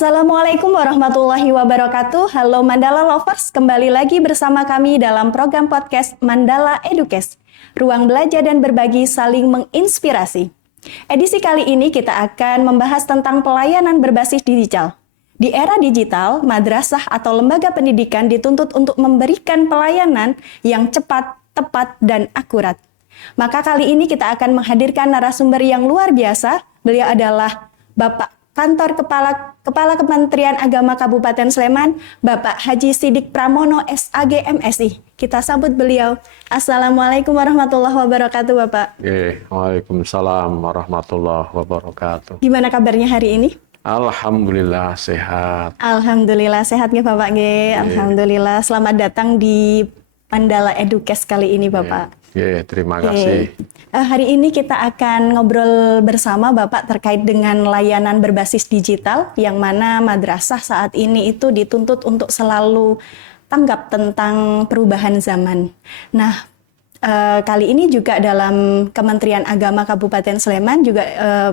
Assalamualaikum warahmatullahi wabarakatuh. Halo Mandala Lovers, kembali lagi bersama kami dalam program podcast Mandala Edukes. Ruang belajar dan berbagi saling menginspirasi. Edisi kali ini kita akan membahas tentang pelayanan berbasis digital. Di era digital, madrasah atau lembaga pendidikan dituntut untuk memberikan pelayanan yang cepat, tepat, dan akurat. Maka kali ini kita akan menghadirkan narasumber yang luar biasa. Beliau adalah Bapak Kantor Kepala Kementerian Agama Kabupaten Sleman, Bapak Haji Sidik Pramono SAG MSI. Kita sambut beliau. Assalamualaikum warahmatullahi wabarakatuh, Bapak. Waalaikumsalam warahmatullahi wabarakatuh. Gimana kabarnya hari ini? Alhamdulillah sehat. Alhamdulillah sehat ya Bapak. Alhamdulillah. Selamat datang di Mandala Edukes kali ini, Bapak. Terima kasih. Hari ini kita akan ngobrol bersama Bapak terkait dengan layanan berbasis digital yang mana madrasah saat ini itu dituntut untuk selalu tanggap tentang perubahan zaman. Nah, kali ini juga dalam Kementerian Agama Kabupaten Sleman juga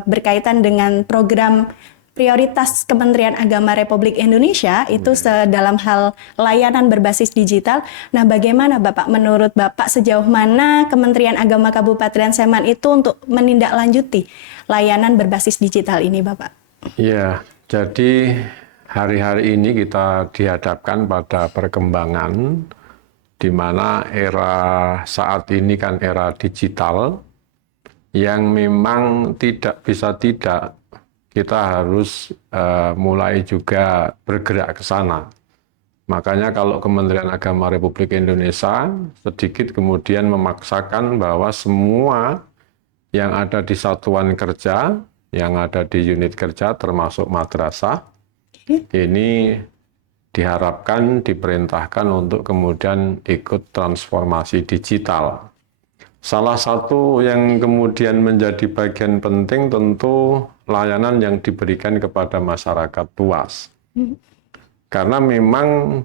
berkaitan dengan program prioritas Kementerian Agama Republik Indonesia itu dalam hal layanan berbasis digital. Nah, bagaimana Bapak, menurut Bapak sejauh mana Kementerian Agama Kabupaten Sleman itu untuk menindaklanjuti layanan berbasis digital ini, Bapak? Ya, jadi hari-hari ini kita dihadapkan pada perkembangan di mana era saat ini kan era digital yang memang tidak bisa tidak kita harus mulai juga bergerak ke sana. Makanya kalau Kementerian Agama Republik Indonesia sedikit kemudian memaksakan bahwa semua yang ada di satuan kerja, yang ada di unit kerja termasuk madrasah, ini diharapkan, diperintahkan untuk kemudian ikut transformasi digital. Salah satu yang kemudian menjadi bagian penting tentu layanan yang diberikan kepada masyarakat luas. Karena memang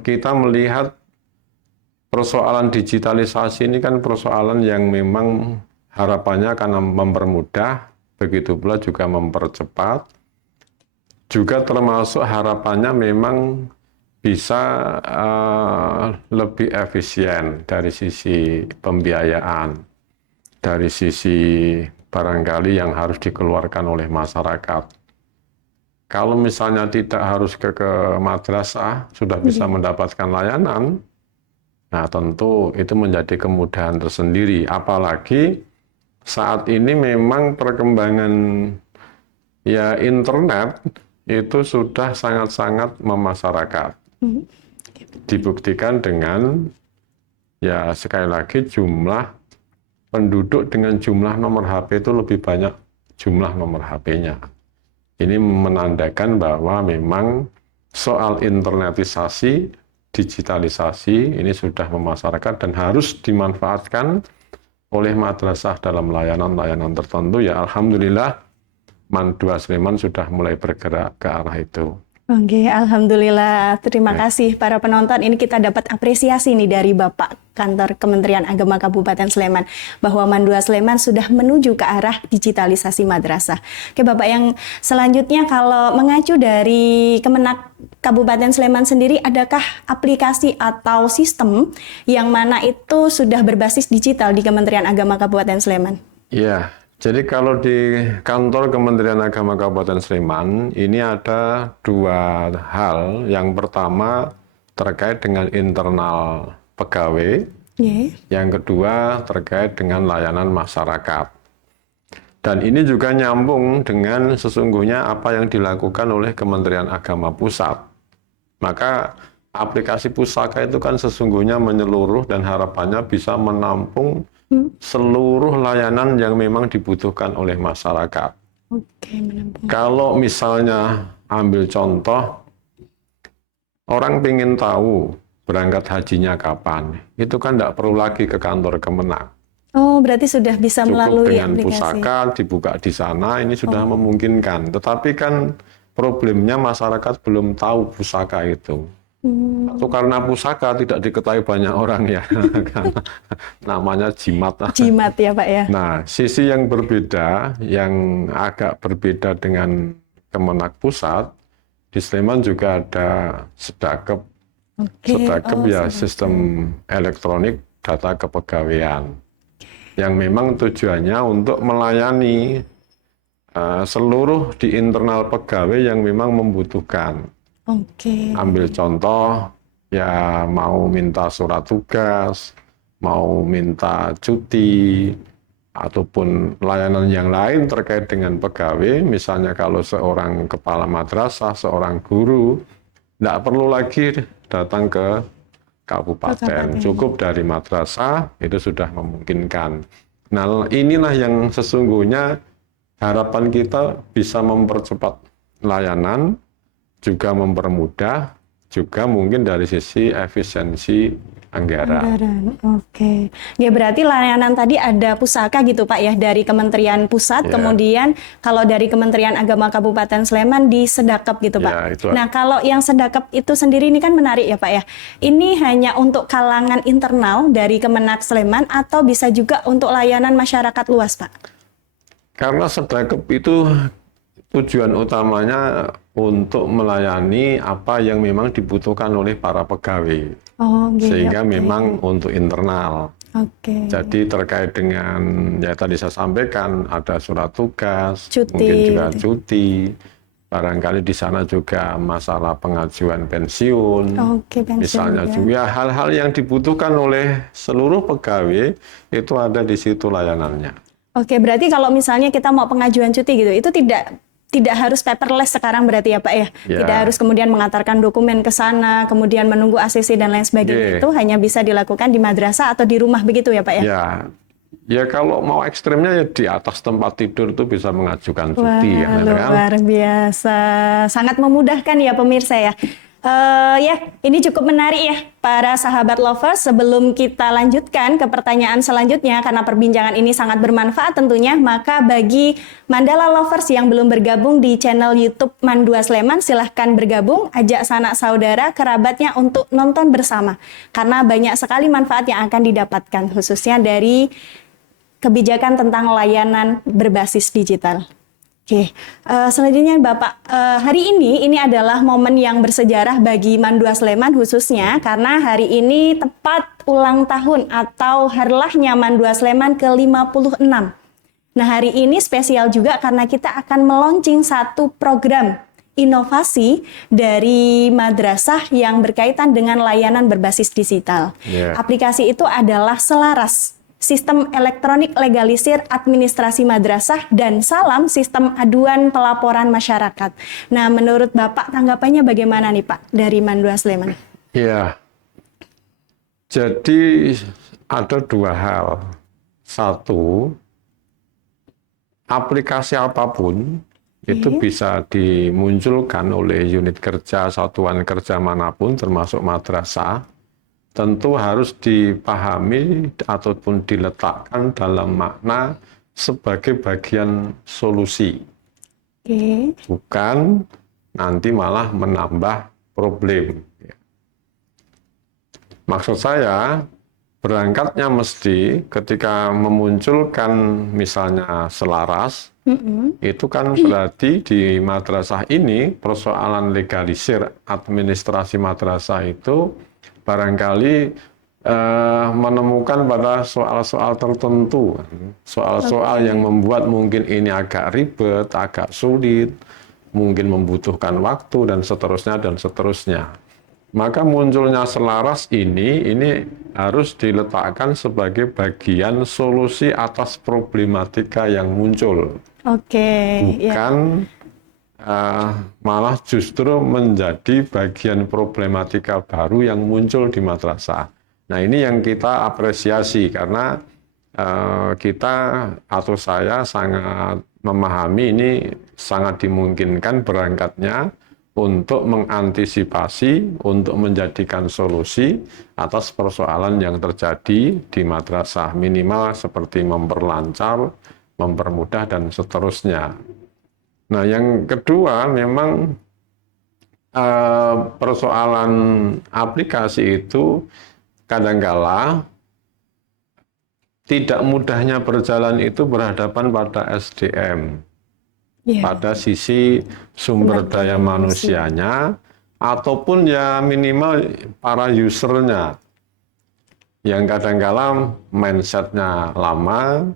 kita melihat persoalan digitalisasi ini kan persoalan yang memang harapannya akan mempermudah, begitu pula juga mempercepat. Juga termasuk harapannya memang bisa lebih efisien dari sisi pembiayaan, dari sisi barangkali yang harus dikeluarkan oleh masyarakat. Kalau misalnya tidak harus ke madrasah, sudah bisa mendapatkan layanan, nah tentu itu menjadi kemudahan tersendiri. Apalagi saat ini memang perkembangan ya internet itu sudah sangat-sangat memasyarakat. Dibuktikan dengan ya sekali lagi jumlah penduduk dengan jumlah nomor HP itu lebih banyak jumlah nomor HP-nya. Ini menandakan bahwa memang soal internetisasi, digitalisasi ini sudah memasyarakat dan harus dimanfaatkan oleh madrasah dalam layanan-layanan tertentu. Ya alhamdulillah Mandua Sleman sudah mulai bergerak ke arah itu. Oke, alhamdulillah. Terima kasih para penonton. Ini kita dapat apresiasi nih dari Bapak Kantor Kementerian Agama Kabupaten Sleman bahwa Mandua Sleman sudah menuju ke arah digitalisasi madrasah. Oke, Bapak, yang selanjutnya kalau mengacu dari Kemenak Kabupaten Sleman sendiri, adakah aplikasi atau sistem yang mana itu sudah berbasis digital di Kementerian Agama Kabupaten Sleman? Iya. Jadi kalau di kantor Kementerian Agama Kabupaten Sleman, ini ada dua hal. Yang pertama terkait dengan internal pegawai, yang kedua terkait dengan layanan masyarakat. Dan ini juga nyambung dengan sesungguhnya apa yang dilakukan oleh Kementerian Agama Pusat. Maka aplikasi pusaka itu kan sesungguhnya menyeluruh dan harapannya bisa menampung seluruh layanan yang memang dibutuhkan oleh masyarakat. Kalau misalnya ambil contoh, orang ingin tahu berangkat hajinya kapan, itu kan tidak perlu lagi ke kantor Kemenak. Oh, berarti sudah bisa melalui dengan aplikasi. Pusaka dibuka di sana, ini sudah memungkinkan. Tetapi kan problemnya masyarakat belum tahu pusaka itu. Atau karena pusaka tidak diketahui banyak orang ya, karena namanya jimat. Jimat ya Pak ya. Nah, sisi yang berbeda, yang agak berbeda dengan Kemenak Pusat, di Sleman juga ada Sedakep. Oke. Sedakep Oh, ya Sedakep. sistem elektronik data kepegawaian yang memang tujuannya untuk melayani seluruh di internal pegawai yang memang membutuhkan. Oke. Ambil contoh, ya mau minta surat tugas, mau minta cuti, ataupun layanan yang lain terkait dengan pegawai, misalnya kalau seorang kepala madrasah, seorang guru, tidak perlu lagi datang ke kabupaten, cukup dari madrasah, itu sudah memungkinkan. Nah, inilah yang sesungguhnya harapan kita bisa mempercepat layanan, juga mempermudah, juga mungkin dari sisi efisiensi anggaran. Oke. Ya berarti layanan tadi ada pusaka gitu Pak ya dari Kementerian Pusat, kemudian kalau dari Kementerian Agama Kabupaten Sleman di Sedakep gitu Pak. Ya, itu. Nah kalau yang Sedakep itu sendiri ini kan menarik ya Pak ya. Ini hanya untuk kalangan internal dari Kemenak Sleman atau bisa juga untuk layanan masyarakat luas Pak? Karena Sedakep itu tujuan utamanya untuk melayani apa yang memang dibutuhkan oleh para pegawai. Oh, gitu. Sehingga memang untuk internal. Oke. Jadi terkait dengan ya tadi saya sampaikan ada surat tugas, Cuti, mungkin juga gitu. cuti. Barangkali di sana juga masalah pengajuan pensiun. Oke, pensiun Misalnya ya. juga hal-hal yang dibutuhkan oleh seluruh pegawai itu ada di situ layanannya. Oke, berarti kalau misalnya kita mau pengajuan cuti gitu, itu tidak harus paperless sekarang berarti ya Pak ya? Ya. Tidak harus kemudian mengantarkan dokumen ke sana, kemudian menunggu ACC dan lain sebagainya. Itu hanya bisa dilakukan di madrasah atau di rumah begitu ya Pak ya? Ya kalau mau ekstrimnya ya di atas tempat tidur itu bisa mengajukan cuti. Wah, kan? luar biasa. Sangat memudahkan ya pemirsa ya. Ya, ini cukup menarik ya para sahabat lovers. Sebelum kita lanjutkan ke pertanyaan selanjutnya, karena perbincangan ini sangat bermanfaat tentunya, maka bagi Mandala lovers yang belum bergabung di channel YouTube Mandua Sleman, silahkan bergabung, ajak sanak saudara, kerabatnya untuk nonton bersama. Karena banyak sekali manfaat yang akan didapatkan, khususnya dari kebijakan tentang layanan berbasis digital. Oke, selanjutnya Bapak, hari ini adalah momen yang bersejarah bagi Mandua Sleman khususnya karena hari ini tepat ulang tahun atau harlahnya Mandua Sleman ke-56. Nah hari ini spesial juga karena kita akan meluncing satu program inovasi dari madrasah yang berkaitan dengan layanan berbasis digital. Aplikasi itu adalah Selaras, Sistem Elektronik Legalisir Administrasi Madrasah, dan Salam, Sistem Aduan Pelaporan Masyarakat. Nah, menurut Bapak tanggapannya bagaimana nih Pak dari Mandua Sleman? Ya, jadi ada dua hal. Satu, aplikasi apapun itu bisa dimunculkan oleh unit kerja, satuan kerja manapun termasuk madrasah. Tentu harus dipahami ataupun diletakkan dalam makna sebagai bagian solusi. Bukan nanti malah menambah problem. Maksud saya, berangkatnya mesti ketika memunculkan misalnya Selaras, itu kan berarti di madrasah ini persoalan legalisir administrasi madrasah itu barangkali menemukan pada soal-soal tertentu, soal-soal yang membuat mungkin ini agak ribet, agak sulit, mungkin membutuhkan waktu dan seterusnya. Maka munculnya Selaras ini harus diletakkan sebagai bagian solusi atas problematika yang muncul. Bukan malah justru menjadi bagian problematika baru yang muncul di madrasah. Nah ini yang kita apresiasi karena kita atau saya sangat memahami ini sangat dimungkinkan berangkatnya untuk mengantisipasi, untuk menjadikan solusi atas persoalan yang terjadi di madrasah, minimal seperti memperlancar, mempermudah dan seterusnya. Nah, yang kedua memang persoalan aplikasi itu kadangkala tidak mudahnya berjalan itu berhadapan pada SDM. Iya. pada sisi sumber daya manusianya ataupun ya minimal para usernya yang kadang-kala mindsetnya lama,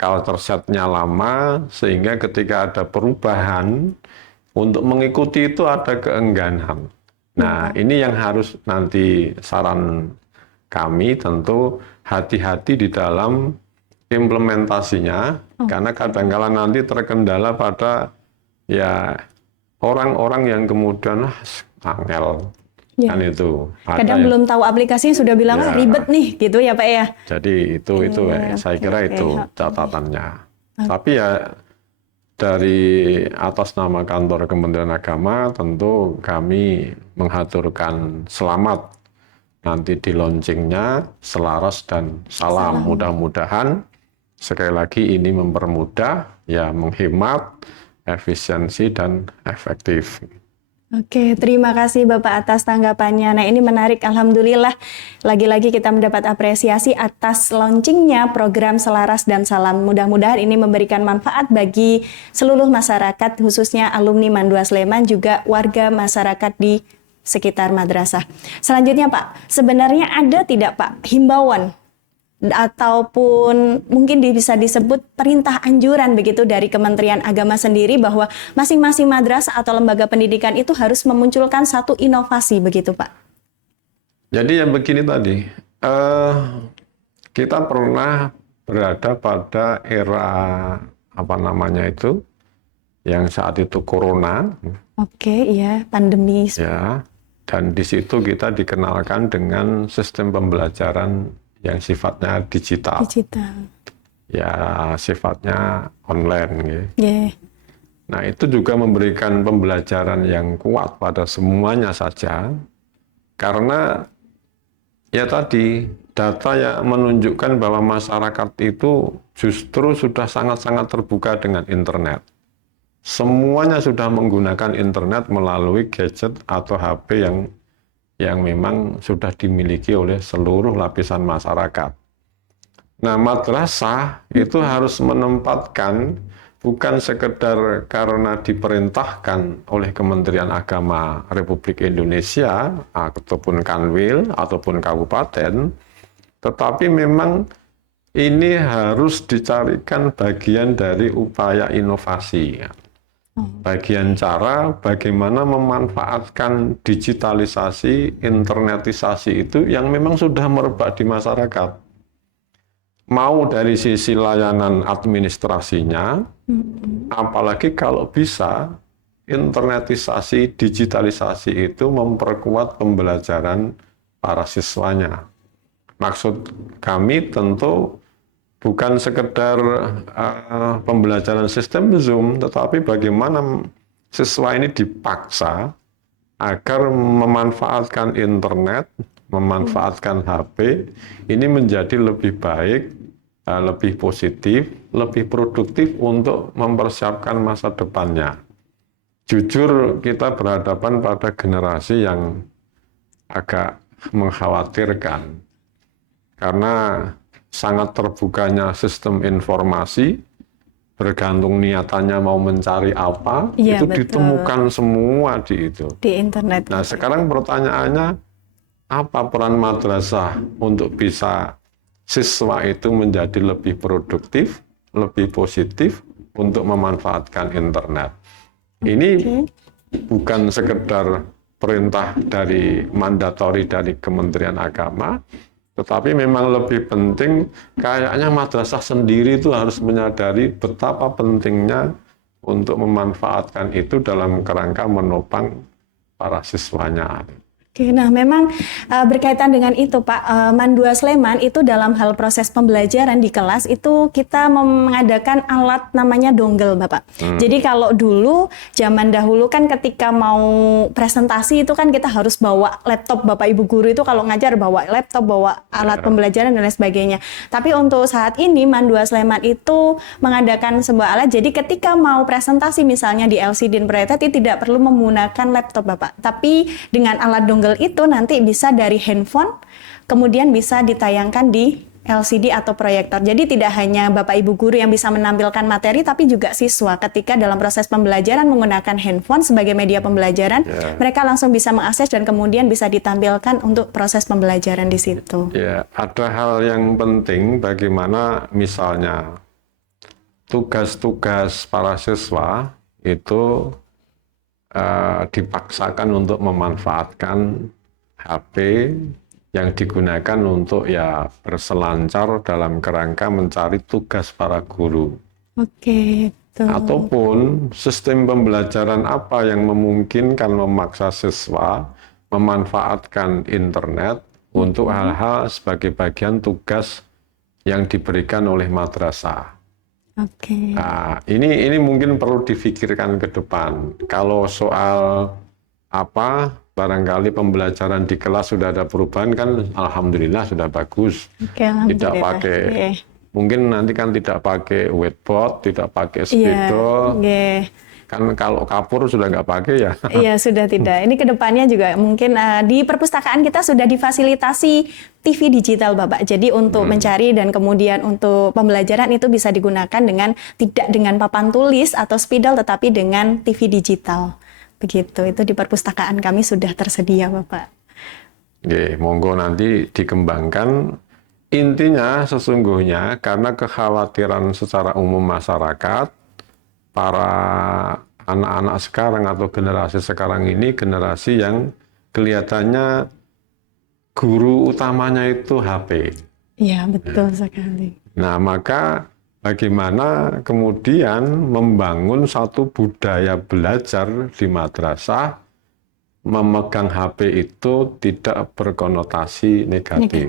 culture setnya lama, sehingga ketika ada perubahan untuk mengikuti itu ada keengganan. Nah, ini yang harus nanti saran kami tentu hati-hati di dalam implementasinya, karena kadang-kala nanti terkendala pada ya orang-orang yang kemudian angel Ya. kan itu. Kadang belum tahu aplikasinya sudah bilang Ya. ribet nih, gitu ya Pak ya. Jadi itu saya kira itu catatannya. Tapi ya dari atas nama kantor Kementerian Agama tentu kami menghaturkan selamat nanti di launchingnya, selaras dan salam. Mudah-mudahan sekali lagi ini mempermudah, ya menghemat, efisiensi dan efektif. Oke, terima kasih Bapak atas tanggapannya. Nah, ini menarik, alhamdulillah. Lagi-lagi kita mendapat apresiasi atas launchingnya program Selaras dan Salam. Mudah-mudahan ini memberikan manfaat bagi seluruh masyarakat, khususnya alumni Mandua Sleman, juga warga masyarakat di sekitar madrasah. Selanjutnya Pak, sebenarnya ada tidak Pak himbauan ataupun mungkin bisa disebut perintah anjuran begitu dari Kementerian Agama sendiri bahwa masing-masing madrasah atau lembaga pendidikan itu harus memunculkan satu inovasi begitu Pak? Jadi yang begini tadi, kita pernah berada pada era apa namanya itu, yang saat itu corona. Oke, iya, pandemi. Ya, dan di situ kita dikenalkan dengan sistem pembelajaran yang sifatnya digital. Ya, sifatnya online. Gitu. Yeah. Nah, itu juga memberikan pembelajaran yang kuat pada semuanya saja. Karena, ya tadi, data yang menunjukkan bahwa masyarakat itu justru sudah sangat-sangat terbuka dengan internet. Semuanya sudah menggunakan internet melalui gadget atau HP yang memang sudah dimiliki oleh seluruh lapisan masyarakat. Nah, madrasah itu harus menempatkan bukan sekedar karena diperintahkan oleh Kementerian Agama Republik Indonesia ataupun Kanwil ataupun kabupaten, tetapi memang ini harus dicarikan bagian dari upaya inovasi. Bagian cara bagaimana memanfaatkan digitalisasi, internetisasi itu yang memang sudah merebak di masyarakat. Mau dari sisi layanan administrasinya, apalagi kalau bisa internetisasi, digitalisasi itu memperkuat pembelajaran para siswanya. Maksud kami tentu bukan sekedar pembelajaran sistem Zoom, tetapi bagaimana siswa ini dipaksa agar memanfaatkan internet, memanfaatkan HP, ini menjadi lebih baik, lebih positif, lebih produktif untuk mempersiapkan masa depannya. Jujur kita berhadapan pada generasi yang agak mengkhawatirkan, karena sangat terbukanya sistem informasi, bergantung niatannya mau mencari apa, ya, itu betul. Ditemukan semua di itu. Di internet. Nah, sekarang pertanyaannya, apa peran madrasah untuk bisa siswa itu menjadi lebih produktif, lebih positif untuk memanfaatkan internet? Ini bukan sekedar perintah dari mandatori dari Kementerian Agama, tetapi memang lebih penting, kayaknya madrasah sendiri itu harus menyadari betapa pentingnya untuk memanfaatkan itu dalam kerangka menopang para siswanya. Oke, nah memang berkaitan dengan itu Pak, Mandua Sleman itu dalam hal proses pembelajaran di kelas itu kita mengadakan alat namanya dongle Bapak. Jadi kalau dulu, zaman dahulu kan ketika mau presentasi itu kan kita harus bawa laptop, Bapak Ibu guru itu kalau ngajar bawa laptop, bawa alat pembelajaran dan lain sebagainya. Tapi untuk saat ini Mandua Sleman itu mengadakan sebuah alat, jadi ketika mau presentasi misalnya di LCD Proyektet tidak perlu menggunakan laptop Bapak, tapi dengan alat dongle itu nanti bisa dari handphone, kemudian bisa ditayangkan di LCD atau proyektor. Jadi tidak hanya Bapak Ibu guru yang bisa menampilkan materi, tapi juga siswa ketika dalam proses pembelajaran menggunakan handphone sebagai media pembelajaran, mereka langsung bisa mengakses dan kemudian bisa ditampilkan untuk proses pembelajaran di situ. Ya, ada hal yang penting bagaimana misalnya tugas-tugas para siswa itu dipaksakan untuk memanfaatkan HP yang digunakan untuk ya berselancar dalam kerangka mencari tugas para guru. Oke, betul. Ataupun sistem pembelajaran apa yang memungkinkan memaksa siswa memanfaatkan internet untuk hal-hal sebagai bagian tugas yang diberikan oleh madrasah. Oke. Nah, ini mungkin perlu difikirkan ke depan. Kalau soal barangkali pembelajaran di kelas sudah ada perubahan kan, alhamdulillah sudah bagus. Oke, alhamdulillah. Tidak pakai, mungkin nanti kan tidak pakai whiteboard, tidak pakai Iya, spidol. Kan kalau kapur sudah nggak pakai ya. Iya, sudah tidak. Ini kedepannya juga mungkin di perpustakaan kita sudah difasilitasi TV digital, Bapak. Jadi untuk mencari dan kemudian untuk pembelajaran itu bisa digunakan tidak dengan papan tulis atau spidol, tetapi dengan TV digital. Begitu, itu di perpustakaan kami sudah tersedia, Bapak. Oke, monggo nanti dikembangkan. Intinya sesungguhnya karena kekhawatiran secara umum masyarakat, para anak-anak sekarang atau generasi sekarang ini generasi yang kelihatannya guru utamanya itu HP. Iya, betul sekali. Nah, maka bagaimana kemudian membangun satu budaya belajar di madrasah, memegang HP itu tidak berkonotasi negatif.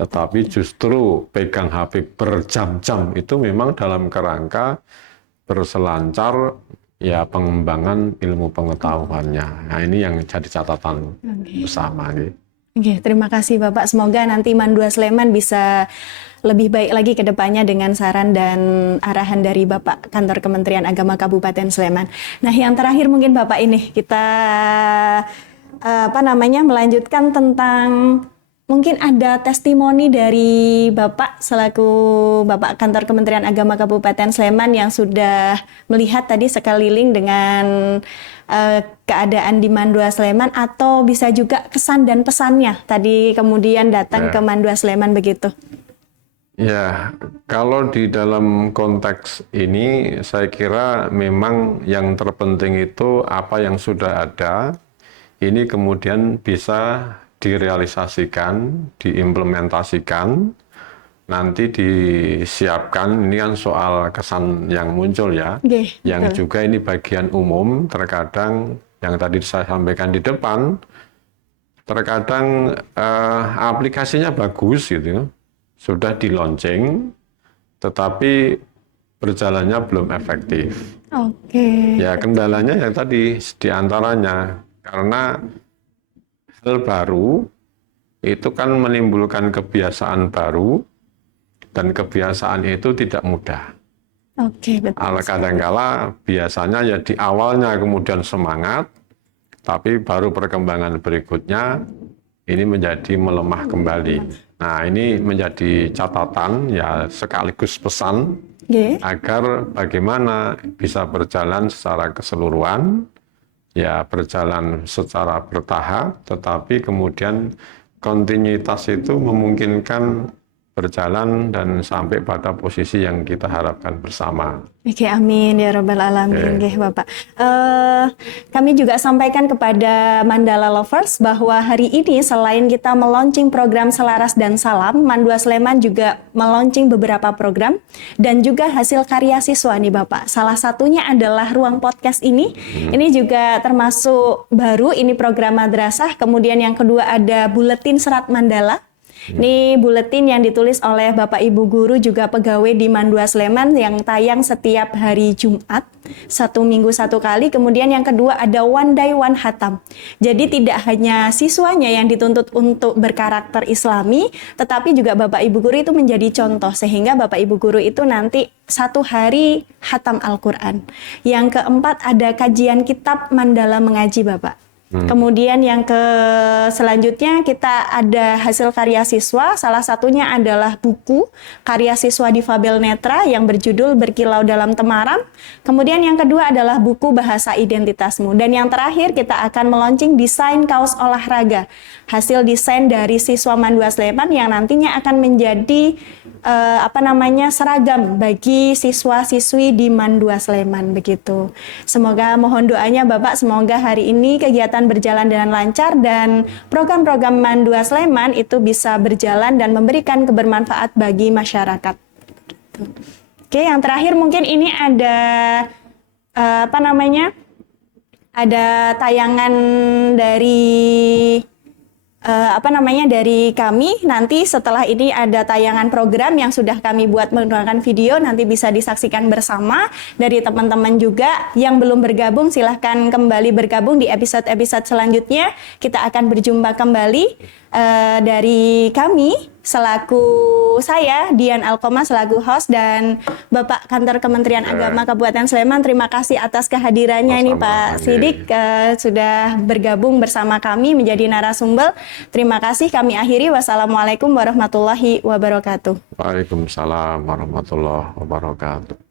Tetapi justru pegang HP berjam-jam itu memang dalam kerangka berselancar ya pengembangan ilmu pengetahuannya. Nah, ini yang jadi catatan bersama. Oke, terima kasih Bapak. Semoga nanti Mandua Sleman bisa lebih baik lagi ke depannya dengan saran dan arahan dari Bapak Kantor Kementerian Agama Kabupaten Sleman. Nah, yang terakhir mungkin Bapak ini kita melanjutkan tentang mungkin ada testimoni dari Bapak selaku Bapak Kantor Kementerian Agama Kabupaten Sleman yang sudah melihat tadi sekeliling dengan keadaan di Mandua Sleman, atau bisa juga kesan dan pesannya tadi kemudian datang ke Mandua Sleman begitu. Ya, kalau di dalam konteks ini saya kira memang yang terpenting itu apa yang sudah ada ini kemudian bisa direalisasikan, diimplementasikan, nanti disiapkan. Ini kan soal kesan yang muncul ya, yang betul. Juga ini bagian umum. Terkadang yang tadi saya sampaikan di depan, terkadang aplikasinya bagus gitu, sudah di launching, tetapi berjalannya belum efektif. Ya kendalanya ya tadi diantaranya karena hal baru itu kan menimbulkan kebiasaan baru, dan kebiasaan itu tidak mudah. Betul. Kadang-kala biasanya ya di awalnya kemudian semangat, tapi baru perkembangan berikutnya ini menjadi melemah kembali. Nah, ini menjadi catatan ya sekaligus pesan agar bagaimana bisa berjalan secara keseluruhan, ya berjalan secara bertahap, tetapi kemudian kontinuitas itu memungkinkan berjalan dan sampai pada posisi yang kita harapkan bersama. Oke, amin ya Rabbal Alamin. Oke, Bapak. Kami juga sampaikan kepada Mandala Lovers bahwa hari ini selain kita meluncing program Selaras dan Salam, Mandua Sleman juga meluncing beberapa program dan juga hasil karya siswa nih Bapak. Salah satunya adalah ruang podcast ini. Ini juga termasuk baru, ini program madrasah. Kemudian yang kedua ada buletin Serat Mandala. Ini buletin yang ditulis oleh Bapak Ibu Guru juga pegawai di Mandua Sleman yang tayang setiap hari Jumat, 1 minggu 1 kali. Kemudian yang kedua ada One Day One Hatam. Jadi tidak hanya siswanya yang dituntut untuk berkarakter Islami, tetapi juga Bapak Ibu Guru itu menjadi contoh sehingga Bapak Ibu Guru itu nanti 1 hari hatam Al-Quran. Yang keempat ada kajian kitab Mandala Mengaji Bapak. Kemudian yang selanjutnya kita ada hasil karya siswa, salah satunya adalah buku karya siswa difabel netra yang berjudul Berkilau Dalam Temaram. Kemudian yang kedua adalah buku Bahasa Identitasmu. Dan yang terakhir kita akan meluncing desain kaos olahraga, hasil desain dari siswa MAN 2 Sleman yang nantinya akan menjadi seragam bagi siswa-siswi di MAN 2 Sleman begitu. Semoga mohon doanya Bapak, semoga hari ini kegiatan berjalan dengan lancar dan program-program MAN 2 Sleman itu bisa berjalan dan memberikan kebermanfaat bagi masyarakat. Oke, yang terakhir mungkin ini ada ada tayangan dari dari kami. Nanti setelah ini ada tayangan program yang sudah kami buat menggunakan video, nanti bisa disaksikan bersama. Dari teman-teman juga yang belum bergabung, silahkan kembali bergabung di episode-episode selanjutnya. Kita akan berjumpa kembali dari kami selaku saya Dian Alkoma selaku host dan Bapak Kantor Kementerian Agama Kabupaten Sleman. Terima kasih atas kehadirannya ini Pak Sidik sudah bergabung bersama kami menjadi narasumber. Terima kasih, kami akhiri. Wassalamualaikum warahmatullahi wabarakatuh. Waalaikumsalam warahmatullahi wabarakatuh.